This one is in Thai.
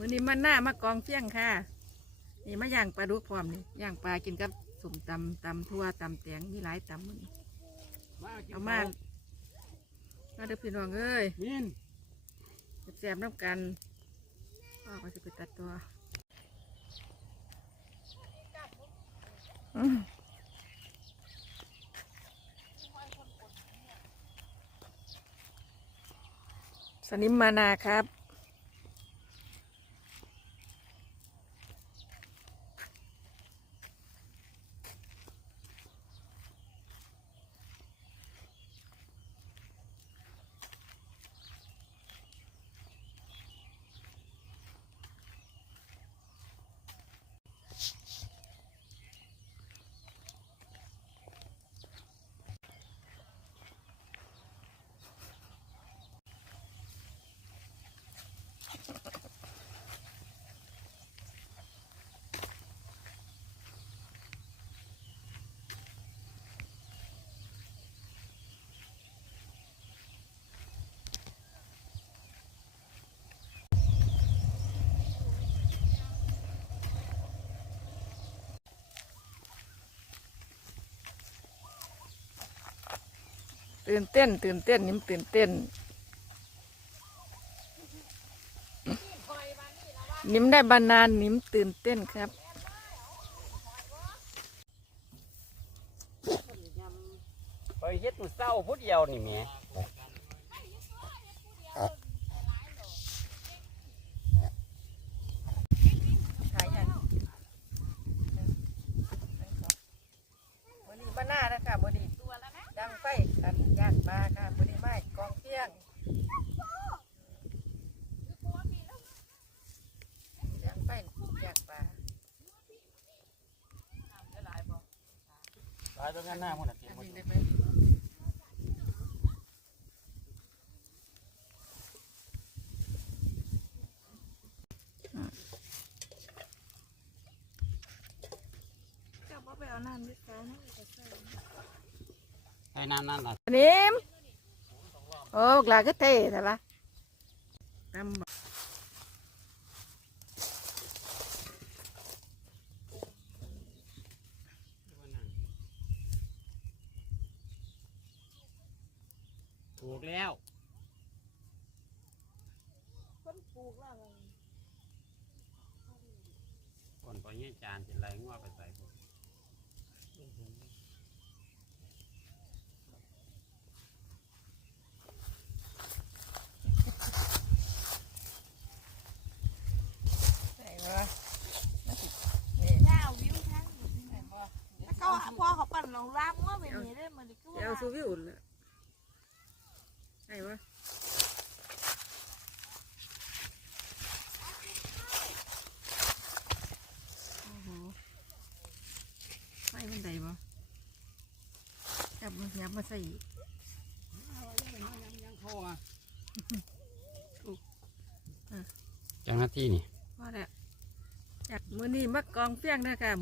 มือนี้มันหน้ามากองเฟี้ยงค่ะ นี่มาย่างปลาดุกพร้อมนี่ย่างปลากินกับสมตำตำทั่วตำแตงมีหลายตำมื้อนี้เอามามาเด้อพี่น้องเอ้ยมินแซ่บๆน้ำกันพ่อก็จะไปตัดตัวอืมสนิมมานาครับ ตื่นเต้น ตื่นเต้นนิ่มตื่นเต้น นิ่มได้บานานนิ่มตื่นเต้นครับไปเฮ็ดมื้อเช้าพุทธเดียวนี่แม่ ขายยังบนีบ้านหน้านะคะบนีดังไฟกัน ย่างปลาค่ะบนีไม้กองเที่ยงย่างไฟย่างปลาตายตรงนั้นหน้ามันน่ะเต็มหมดอันนี้ได้ไหมเจ้าบ่ไปเอาน้ำดิฟ้านะ ไปใส่ไอ้นั่นนั่นน่ะนิมโอ้กลาก็เท่ใช่ปะตำบักถูกแล้วคนปลูกแล้วไงคนปล่อยเงี้ยจานสิไหลงัวไปใส่ ข้าววิ้วทั้งหมดเลยบ่แล้วก็พ่อเขาปั่นลงรามว่าแบบนี้ได้มันก็เดี๋ยวว่าซูวิวเลยใส่ปะโอ้โหไฟมันใดปะจับมันยับมาใส่อีกยังเข้าอะจังหน้าที่นี่ จากมือนี้มากองเฟี้ยงนะคะ